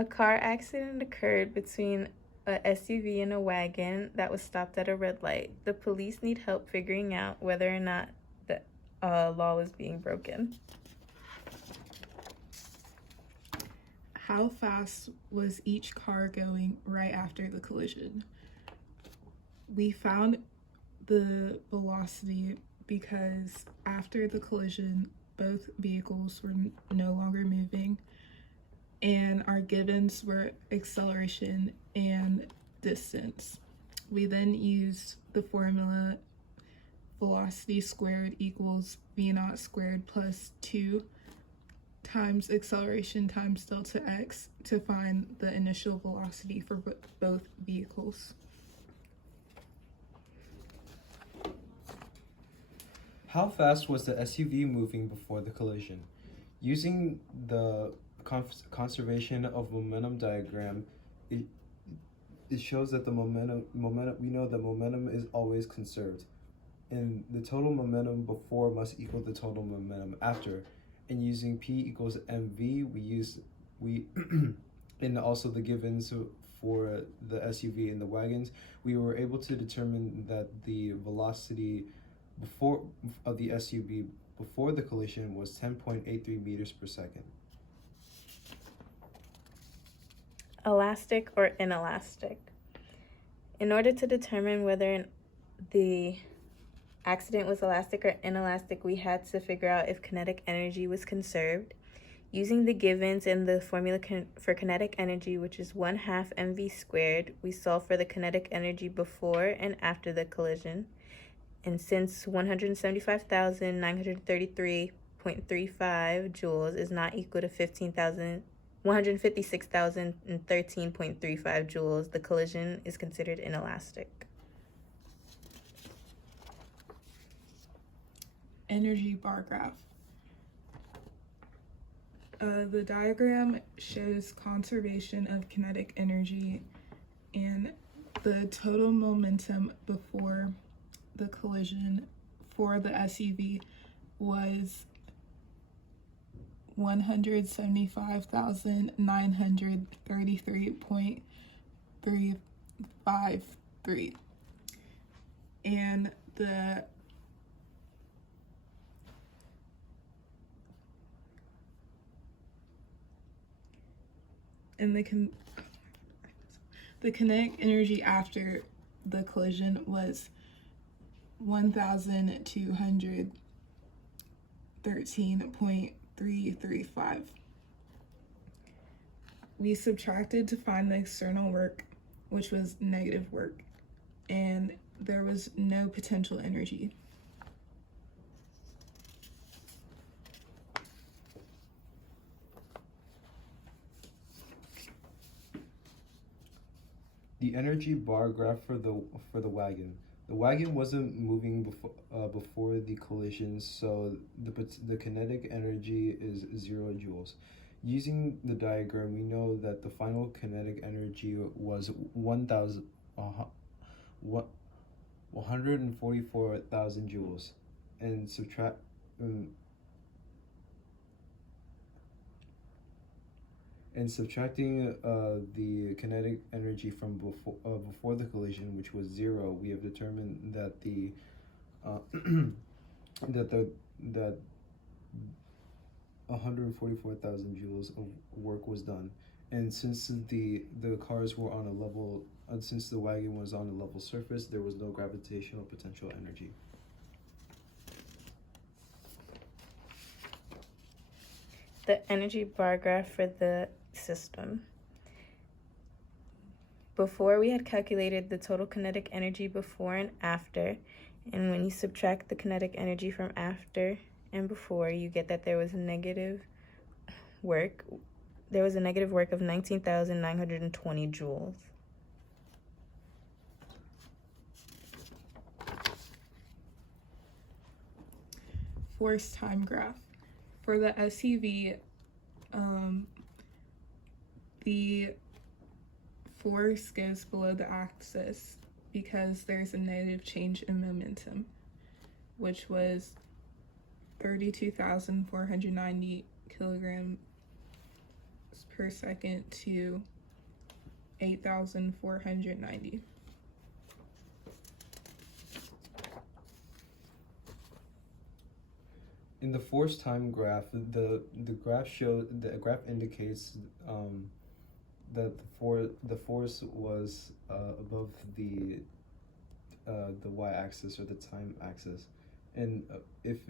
A car accident occurred between a SUV and a wagon that was stopped at a red light. The police need help figuring out whether or not the law was being broken. How fast was each car going right after the collision? We found the velocity because after the collision, both vehicles were no longer moving, and our givens were acceleration and distance. We then used the formula velocity squared equals v naught squared plus 2 times acceleration times delta x to find the initial velocity for both vehicles. How fast was the SUV moving before the collision? Using the conservation of momentum diagram, it shows that the momentum we know that momentum is always conserved, and the total momentum before must equal the total momentum after. And using P equals mv, we and also the givens for the SUV and the wagons, we were able to determine that the velocity of the SUV before the collision was 10.83 meters per second. Elastic or inelastic. In order to determine whether the accident was elastic or inelastic, we had to figure out if kinetic energy was conserved. Using the givens and the formula for kinetic energy, which is 1/2 mv squared, we solve for the kinetic energy before and after the collision. And since 175,933.35 joules is not equal to 156,013.35 joules, the collision is considered inelastic. Energy bar graph. The diagram shows conservation of kinetic energy, and the total momentum before the collision for the SUV was 175,933.353, and the kinetic energy after the collision was 1,213.335. We subtracted to find the external work, which was negative work, and there was no potential energy. The energy bar graph for the wagon. The wagon wasn't moving before the collision, so the kinetic energy is 0 joules. Using the diagram, we know that the final kinetic energy was 144,000 joules, and subtracting the kinetic energy from before the collision, which was 0, we have determined that the that 144,000 joules of work was done. And since the cars were on a level, since the wagon was on a level surface, there was no gravitational potential energy. The energy bar graph for the system. Before, we had calculated the total kinetic energy before and after, and when you subtract the kinetic energy from after and before, you get that there was a negative work. There was a negative work of 19,920 joules. Force time graph. For the SUV, the force goes below the axis because there's a negative change in momentum, which was 32,490 kilograms per per second to 8,490. In the force time graph, the graph indicates that the force was above the y-axis or the time axis, and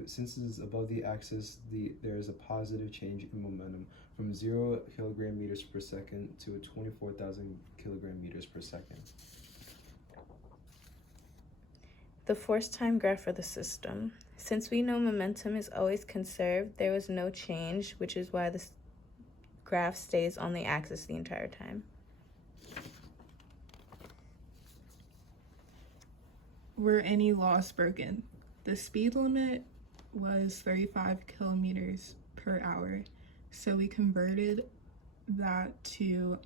since it's above the axis, there is a positive change in momentum from 0 kilogram meters per second to 24,000 kilogram meters per second. The force time graph for the system. Since we know momentum is always conserved, there was no change, which is why this graph stays on the axis the entire time. Were any laws broken? The speed limit was 35 kilometers per hour, so we converted that to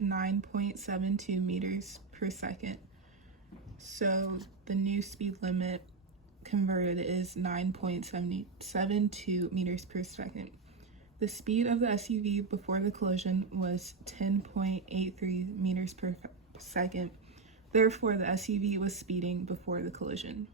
9.72 meters per second. So the new speed limit converted is 9.72 meters per second. The speed of the SUV before the collision was 10.83 meters per second. Therefore, the SUV was speeding before the collision.